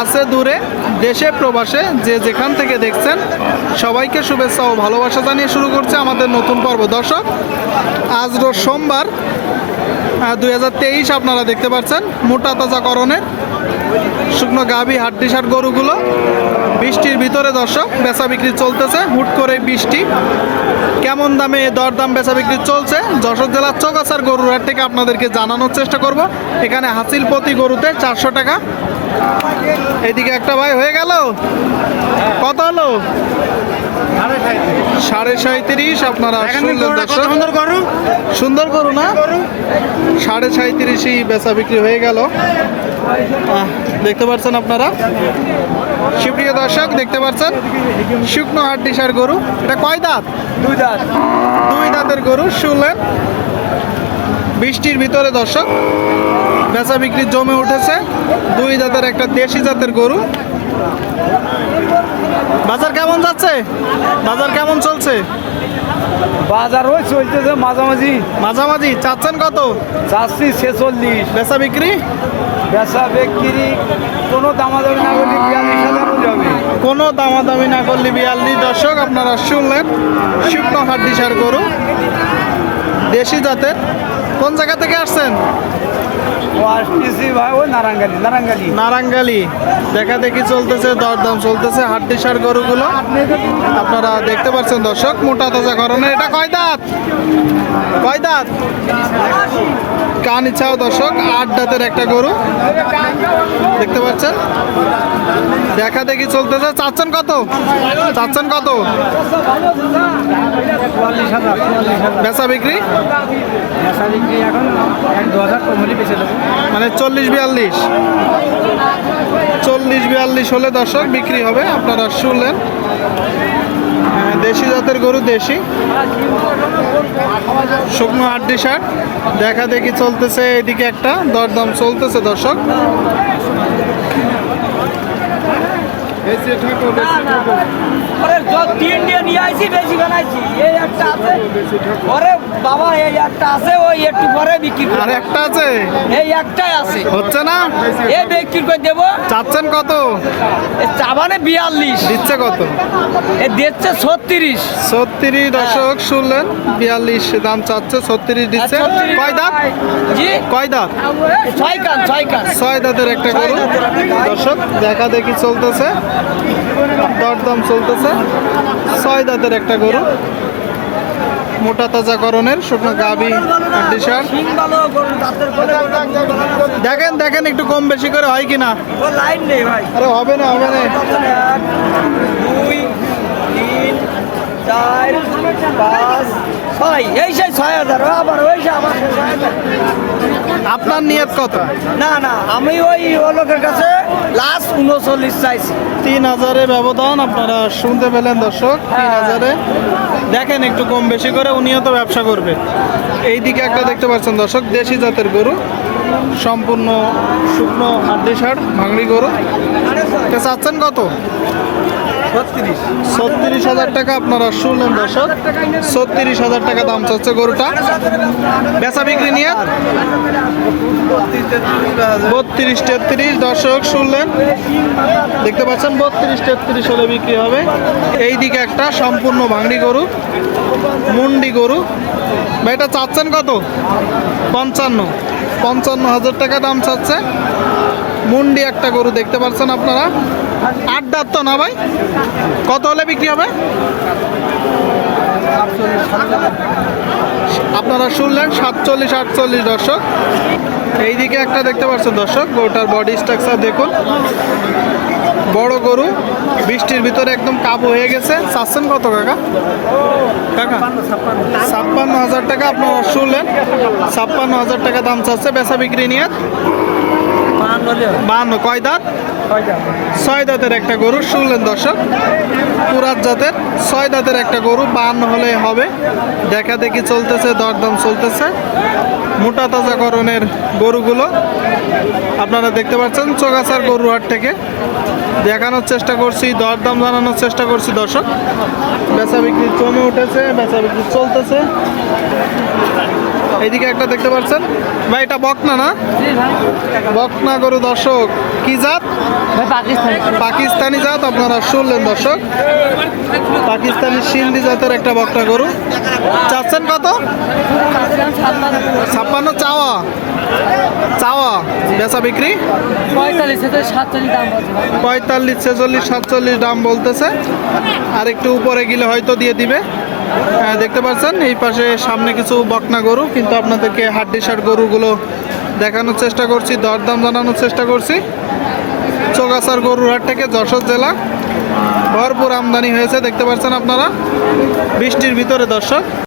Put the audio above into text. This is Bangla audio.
কাছে দূরে, দেশে, প্রবাসে, যে যেখান থেকে দেখছেন, সবাইকে শুভেচ্ছা ও ভালোবাসা জানিয়ে শুরু করছে আমাদের নতুন পর্ব। দর্শক, আজ রোজ সোমবার দু হাজার তেইশ আপনারা দেখতে পাচ্ছেন, মোটা তাজাকরণের শুকনো গাভী হাড্ডিসার গরুগুলো, বৃষ্টির ভিতরে দর্শক, বেচা বিক্রি চলতেছে, হুট করে বৃষ্টি। কেমন দামে দরদাম বেচা বিক্রি চলছে? যশোর জেলার চৌগাছার গরুর হাট থেকে আপনাদেরকে জানানোর চেষ্টা করব। এখানে হাসিল প্রতি গরুতে চারশো টাকা এদিকে একটা ভাই হয়ে গেল। কত হলো? সাড়ে সাঁত্রিশ আপনারা সুন্দর গরু। সুন্দর গরু না? সাড়ে সাঁত্রিশই বেচা বিক্রি হয়ে গেল। দেখতে পাচ্ছেন আপনারা? সুপ্রিয় দর্শক দেখতে পাচ্ছেন? শুকনো হাড্ডিসার গরু। এটা কয় দাঁত? দুই দাঁত। দুই দাঁতের গরু শুনলেন? বৃষ্টির ভিতরে দর্শক বেচা বিক্রি জমে উঠেছে। দুই জাতের একটা দেশি জাতের গরু। বাজার কেমন যাচ্ছে? বাজার কেমন চলছে? বাজার ওই চলতেছে মাঝামাঝি। মাঝামাঝি চাচ্ছেন কত? চাষি ছেচল্লিশ। বেচা বিক্রি? বেচা বিক্রি কোনো দামাদামি না করলে বিয়াল্লিশ হাজার যাবে। কোনো দামাদামি না করলে বিয়াল্লিশ। দর্শক আপনারা শুনলেন শুকনো হাড্ডিসার গরু দেশি জাতের। কোন জায়গা থেকে আসছেন? নারাঙ্গালি দেখা দেখি চলতেছে দরদাম চলতেছে হাড্ডিসার গরুগুলো। আপনারা দেখতে পাচ্ছেন দর্শক মোটা তাজা করণের এটা কয় দাঁত? কয় দাঁত? কান ইচ্ছাও দর্শক আট দাঁতের একটা গরু। দেখতে পাচ্ছেন? দেখা দেখি চলতেছে। চাচ্ছেন কত? চাচ্ছেন কত? বেচা বিক্রি? মানে চল্লিশ বিয়াল্লিশ। চল্লিশ বিয়াল্লিশ হলে দর্শক বিক্রি হবে, আপনারা শুনলেন। দেশি জাতের গরু, দেশি। শুকনো আড্ডি শার্ট। দেখা দেখি চলতেছে এদিকে একটা। দরদম চলতেছে দর্শক। আরে যত তিনটে নিয়ে আইছি বেশি বানাইছি। এই একটা আছে। পরে বাবা এই একটা আছে ওই একটু পরে বিক্রি। আর একটা আছে? এই একটাই আছে। হচ্ছে না? এই বিক্রি করে দেবো। চাচ্ছেন কত? এ চাবানে বিয়াল্লিশ। দিচ্ছে কত? এ দিচ্ছে ছত্রিশ। ছত্রিশ দর্শক শুনলেন বিয়াল্লিশ দাম চাচ্ছে ছত্রিশ দিচ্ছে। কয় দাঁত? জি। কয় দাঁত? ছয় কান ছয় কান। ছয় দাঁতের একটা গরু। দর্শক দেখা দেখি চলতেছে। দরদাম চলতেছে। ছয় দাঁতের একটা গরু। মোটা তাজা করণের শুকনো গাবি ডিসার দেখেন দেখেন একটু কম বেশি করে হয় কিনা? লাইন নেই ভাই আরে হবে না হবে না। দুই তিন চার পাঁচ ছয় এই সেই ছয় হাজার আবার ওই সে আবার ছয় হাজার আপনার নিয়ত কত? না না আমি ওই লোকের কাছে লাস্ট উনচল্লিশ চাইছি তিন হাজারে ব্যবধান আপনারা শুনতে পেলেন দর্শক তিন হাজারে। দেখেন একটু কম বেশি করে উনিও তো ব্যবসা করবে। এইদিকে একটা দেখতে পাচ্ছেন দর্শক দেশি জাতের গরু সম্পূর্ণ শুকনো হাড্ডি সার ভাঙড়ি গরু। চাচ্ছেন কত? ছত্রিশ হাজার টাকা আপনারা শুনলেন দর্শক ছত্রিশ হাজার টাকা দাম চাচ্ছে গরুটা। বেচা বিক্রি নিয়ে? বত্রিশ তেত্রিশ, দর্শক শুনলেন। দেখতে পাচ্ছেন, বত্রিশ তেত্রিশ হলে বিক্রি হবে। এইদিকে একটা সম্পূর্ণ ভাঙড়ি গরু, মুন্ডি গরু। এটা চাচ্ছেন কত? পঞ্চান্ন। পঞ্চান্ন হাজার টাকা দাম চাচ্ছে। মুন্ডি একটা গরু দেখতে পাচ্ছেন আপনারা। আট দাঁত তো না ভাই? কত হলে বিক্রি হবে? আপনারা শুনলেন সাতচল্লিশ আটচল্লিশ দর্শক। এইদিকে একটা দেখতে পাচ্ছেন দর্শক, গরুটার বডি স্ট্রাকচার দেখুন। বড় গরু, বৃষ্টির ভিতরে একদম কাবু হয়ে গেছে। চাচ্ছেন কত কাকা? কাকা, ছাপ্পান্ন হাজার টাকা। আপনারা শুনলেন, ছাপ্পান্ন হাজার টাকা দাম চাচ্ছে বেচা বিক্রি নিয়ে। বাহান্ন কয় দাঁত? ছয় দাঁতের একটা গরু শুনলেন দর্শক? পুরাত জাতের ছয় দাঁতের একটা গরু বাহান্ন হলে হবে। দেখা দেখি চলতেছে দরদাম চলতেছে। মোটা তাজাকরণের গরুগুলো আপনারা দেখতে পাচ্ছেন চোগাছার গরু হাট থেকে। দেখানোর চেষ্টা করছি দরদাম জানানোর চেষ্টা করছি দর্শক। বেচা বিক্রি জমে উঠেছে বেচা বিক্রি চলতেছে। এইদিকে একটা দেখতে পাচ্ছেন। ভাই এটা বকনা না? বকনা গরু দর্শক। কি জাত? পাকিস্তানি। জাত আপনারা শুনলেন দর্শক। পাকিস্তানি সিন্ধি জাতের একটা বকনা গরু। চাচ্ছেন কত? ছাপ্পান্ন চাওয়া। চাওয়া বেচা বিক্রি? পঁয়তাল্লিশ ছেচল্লিশ সাতচল্লিশ দাম বলতেছে। আর একটু উপরে গেলে হয়তো দিয়ে দিবে। দেখতে পাচ্ছেন, এই পাশে সামনে কিছু বকনা গরু, কিন্তু আপনাদেরকে হাড্ডি শার্ট গরুগুলো দেখানোর চেষ্টা করছি, দরদাম জানানোর চেষ্টা করছি। চোগাছার গরুর হাট থেকে যশোর জেলা ভরপুর আমদানি হয়েছে, দেখতে পাচ্ছেন আপনারা, বৃষ্টির ভিতরে দর্শক।